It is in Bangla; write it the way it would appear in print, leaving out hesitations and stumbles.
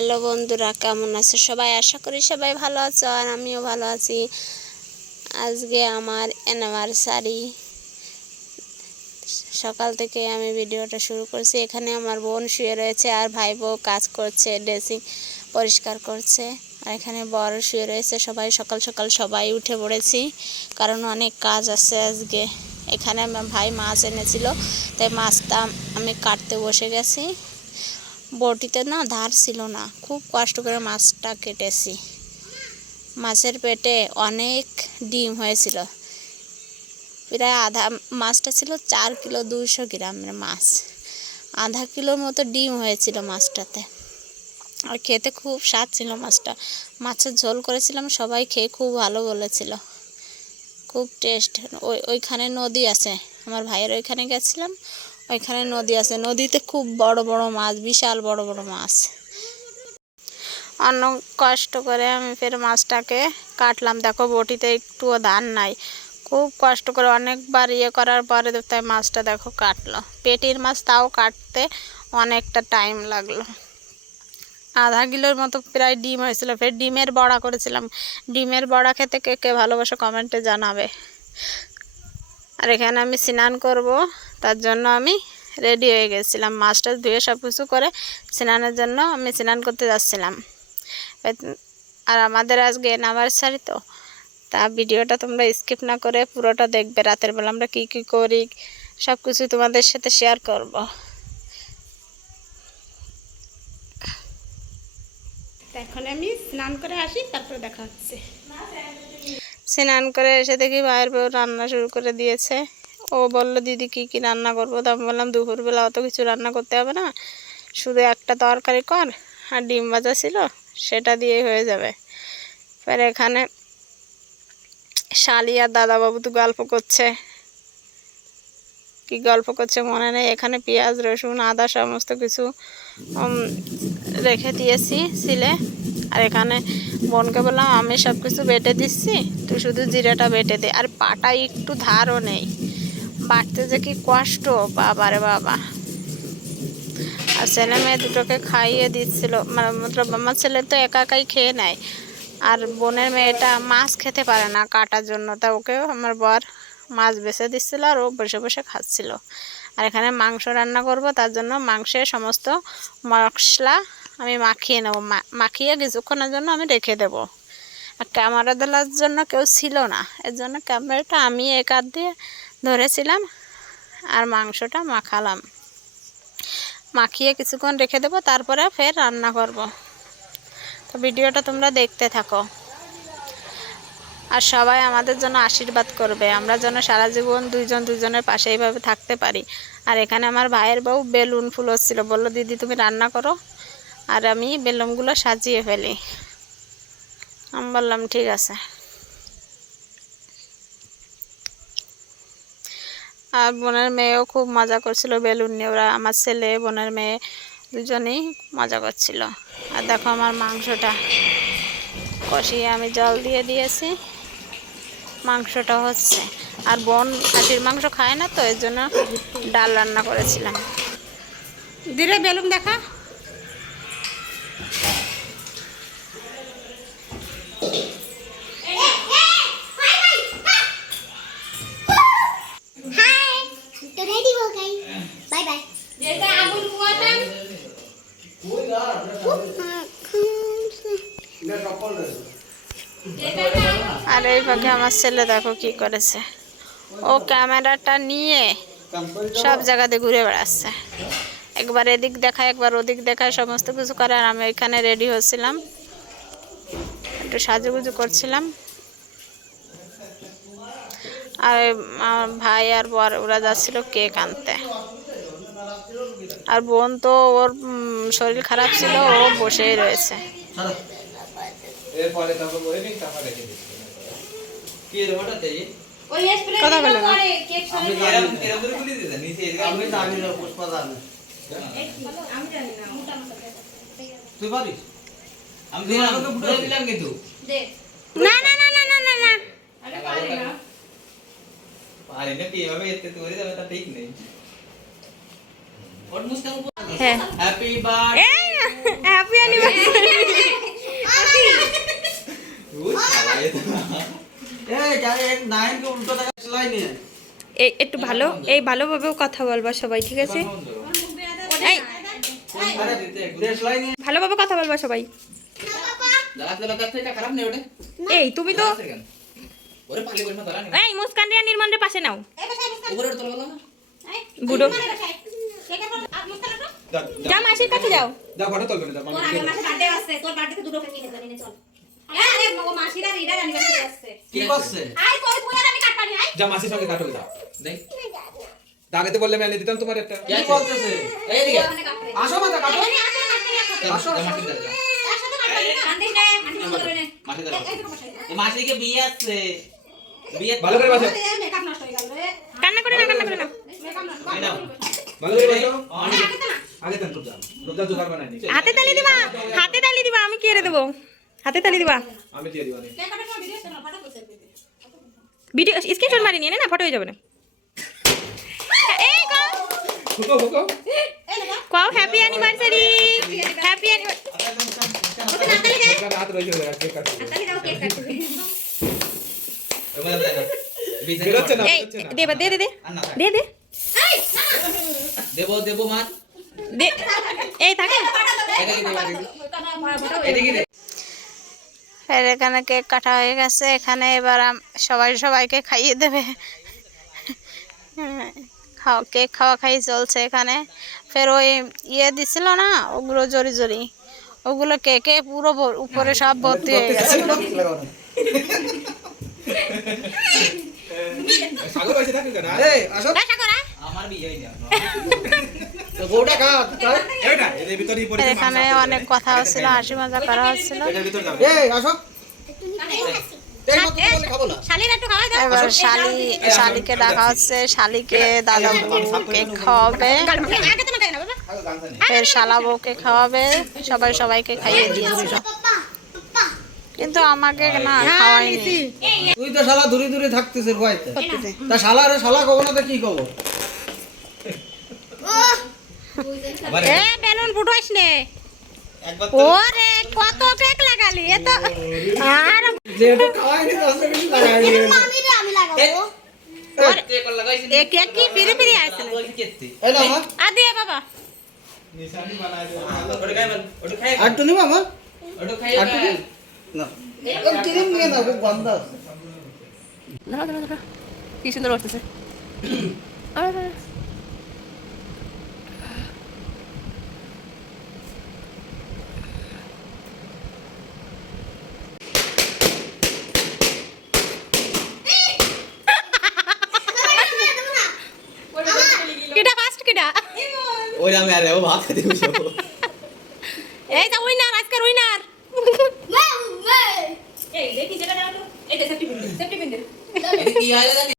হ্যালো বন্ধুরা, কেমন আছো সবাই? আশা করি সবাই ভালো আছো আর আমিও ভালো আছি। আজকে আমার অ্যানিভার্সারি। সকাল থেকে আমি ভিডিওটা শুরু করছি। এখানে আমার বোন শুয়ে রয়েছে আর ভাই বউ কাজ করছে, ড্রেসিং পরিষ্কার করছে। আর এখানে বড় শুয়ে রয়েছে। সবাই সকাল সকাল সবাই উঠে পড়েছি, কারণ অনেক কাজ আছে আজকে। এখানে আমার ভাই মাছ এনেছিল, তাই মাছটা আমি কাটতে বসে গেছি। বটিতে না ধার ছিল না, খুব কষ্ট করে মাছটা কেটেছি। মাছের পেটে অনেক ডিম হয়েছিল, প্রায় আধা মাছটা ছিল 4 কিলো 200 গ্রামের মাছ। আধা কিলোর মতো ডিম হয়েছিল মাছটাতে, আর খেতে খুব স্বাদ ছিল মাছটা। মাছের ঝোল করেছিলাম, সবাই খেয়ে খুব ভালো বলেছিল, খুব টেস্ট। ওইখানে নদী আছে, আমার ভাইয়ের ওইখানে গেছিলাম, ওইখানে নদী আছে। নদীতে খুব বড় বড় মাছ, বিশাল বড় বড় মাছ। অনেক কষ্ট করে আমি ফের মাছটাকে কাটলাম। দেখো বটিতে একটুও ধার নাই, খুব কষ্ট করে অনেকবার করার পরে তাই মাছটা দেখো কাটলো। পেটির মাছ, তাও কাটতে অনেকটা টাইম লাগলো। আধা কিলোর মতো প্রায় ডিম হয়েছিল। ফের ডিমের বড়া করেছিলাম। ডিমের বড়া খেতে কে কে ভালোবাসো কমেন্টে জানাবে। আর এখানে আমি স্নান করব, তার জন্য আমি রেডি হয়ে গেছিলাম। মাছটা ধুয়ে সব কিছু করে স্নানের জন্য আমি স্নান করতে যাচ্ছিলাম। আর আমাদের আজকে অ্যানিভার্সারি, তো তা ভিডিওটা তোমরা স্কিপ না করে পুরোটা দেখবে। রাতের বেলা আমরা কী কী করি সব কিছু তোমাদের সাথে শেয়ার করব। এখন আমি স্নান করে আসি, তারপরে দেখা হচ্ছে। স্নান করে এসে দেখি ভাইয়ের বউ রান্না শুরু করে দিয়েছে। ও বললো, দিদি কী কী রান্না করবো? তো আমি বললাম, দুপুরবেলা অত কিছু রান্না করতে হবে না, শুধু একটা তরকারি কর, আর ডিম ভাজা ছিল সেটা দিয়েই হয়ে যাবে। এবার এখানে শালি আর দাদাবাবু তো গল্প করছে, কি গল্প করছে মনে নেই। এখানে পেঁয়াজ রসুন আদা সমস্ত কিছু রেখে দিয়েছি ছিলে। আর এখানে বোনকে বললাম, আমি সব কিছু বেটে দিচ্ছি, তুই শুধু জিরাটা বেটে দে। আর পাটা একটু ধারও নেই, বাটতে যে কি কষ্ট, বাবারে বাবা। আর ছেলে মেয়ে দুটোকে খাইয়ে দিচ্ছিল, মানে মতলব আমার ছেলে তো একা একাই খেয়ে নেয়, আর বোনের মেয়েটা মাছ খেতে পারে না কাটার জন্য, তা ওকেও আমার বর মাছ বেছে দিচ্ছিল আর ও বসে বসে খাচ্ছিল। আর এখানে মাংস রান্না করব, তার জন্য মাংসের সমস্ত মশলা আমি মাখিয়ে নেব। মাখিয়ে কিছুক্ষণের জন্য আমি রেখে দেব। আর ক্যামেরা তোলার জন্য কেউ ছিল না, এর জন্য ক্যামেরাটা আমি এক হাত দিয়ে ধরেছিলাম আর মাংসটা মাখালাম। মাখিয়ে কিছুক্ষণ রেখে দেবো, তারপরে ফের রান্না করব। তো ভিডিওটা তোমরা দেখতে থাকো, আর সবাই আমাদের জন্য আশীর্বাদ করবে, আমরা যেন সারা জীবন দুইজন দুইজনের পাশে এইভাবে থাকতে পারি। আর এখানে আমার ভাইয়ের বউ বেলুন ফুল হচ্ছিল, বললো, দিদি তুমি রান্না করো আর আমি বেলুনগুলো সাজিয়ে ফেলি। আমি বললাম ঠিক আছে। আর বোনের মেয়েও খুব মজা করছিল বেলুন নিয়ে। ওরা, আমার ছেলে বোনের মেয়ে দুজনেই মজা করছিল। আর দেখো আমার মাংসটা কষিয়ে আমি জল দিয়ে দিয়েছি, মাংসটা হচ্ছে। আর বোন খাসির মাংস খায় না, তো এর জন্য ডাল রান্না করেছিলাম। দিরে বেলুন দেখা। আর এই ফাঁকে আমার ছেলে দেখো কি করেছে, ও ক্যামেরাটা নিয়ে সব জায়গাতে ঘুরে বেড়াচ্ছে। একবার এদিক দেখায়, একবার ওদিক দেখায়, সমস্ত কিছু করে। আর আমি ওইখানে রেডি হচ্ছিলাম, একটু সাজুগুজু করছিলাম। আর আমার ভাই আর বর ওরা যাচ্ছিল কেক আনতে। আর বোন তো ওর শরীর খারাপ ছিল, ও বসেই রয়েছে। কথা বলে না। তুই পারিস? আমি দিলাম কিন্তু না না না না না না, আরে পারি না, পারি না কি হবে, এতে তো যাবে, তা ঠিক নেই। ওর মুস্তান হ্যাঁ, হ্যাপি বার্থডে, হ্যাপি অ্যানিভার্সারি। একটু ভালো ভালোভাবেও কথা বলবা সবাই, ঠিক আছে? ভালোভাবে কথা বলবা সবাই। এই তুমি তো এই মুস্কান রে নির্মল রে পাশে নাও। বুড়ো যা মাসির কাছে যাও। দাগাতে বললে আমি এনে দিতাম তোমার একটা। কি বলতেছে? এইদিকে আসো মাথা কাটো। আসো মাসিকে বিয়ে আছে, বিয়ে ভালো করে বসো, কান্না করে না, কান্না করে না। ভালো করে বসো। আগে তেন টুক যাও, জোগাড় বানাই নি। হাতে তালি দিবা, হাতে তালি দিবা, আমি কেড়ে দেব। হাতে তালি দিবা, আমি দিয়ে দিবানি। ভিডিও স্ক্রিনশট মারি নিয়ে না, ফটো হয়ে যাবে না। এই গো হুকো হুকো কও হ্যাপি অ্যানিভার্সারি, হ্যাপি অ্যানিভার্সারি। রাত রইছে কেক কাটো। বিয়ে বেরোচ্ছে না, এই বেরোচ্ছে না। দেবা, দে দে দে দে দে দেবো দেবো মা, দে। এই থাকে এটা কি রে? ফের এখানে কেক কাটা হয়ে গেছে, এখানে এবার সবাইকে খাইয়ে দেবে। কেক খাওয়া খাই চলছে এখানে। ফের ওই ইয়ে দিছিল না, ওগুলো জরি জরি, ওগুলো কেকে পুরো উপরে সব ভর্তি হয়ে গেছে। সাগর বসে থাকে কেন? এই আসো, আশা করা আমার বিয়ে হই না। তো গোটা খা, এইটা এর ভিতরেই পড়ে আছে। এখানে অনেক কথা হচ্ছিল, হাসি মজা করা হচ্ছিল। এটার ভিতর যাবে। এই আসো। এই মত বলে খাবো না। শালির একটু খাওয়াই দাও। এবার শালিকে ডাকা হচ্ছে, শালিকে দাদা বউকে খাওয়াবে, আগে তো না খাই না বাবা। ফের শালা বউকে খাওয়াবে, সবাইকে খাইয়ে দিয়েছিল, কিন্তু আমাকে না খাওয়াইনি। তুই তো শালা দূরে দূরে থাকতেছিস ভাইতে। তা শালা কব না তো কি কব? এ বেলুন ফুটাইস নে। একবার ওরে কত কেক লাগালি, এ তো আর যেটা খাওয়াইনি দশটা কিছু লাগাই নি। কেক লাগাইছি। এ কেক কি পিরি পিরি আইছে না? এই না মা, আ দিয়ে বাবা। নিশানি বানায় দে। ওটা খাই বল, ওটা খাই। আর তো নিবা মা? ওটা খাই। আর তো না। একদম ক্রিম নিয়ে নাও, খুব গন্ধ আছে। ধরো ধরো ধরো, কি সুন্দর করতেছে। কিটা ফার্স্ট কিটা? ওই আমি আরে ও ভাত খেতে বসে। এই যা উইনার, আজকের উইনার। এই দেখি যেটা দাও তো, এই সেফটি পিন, সেফটি পিন। এটা কি হয় জানি?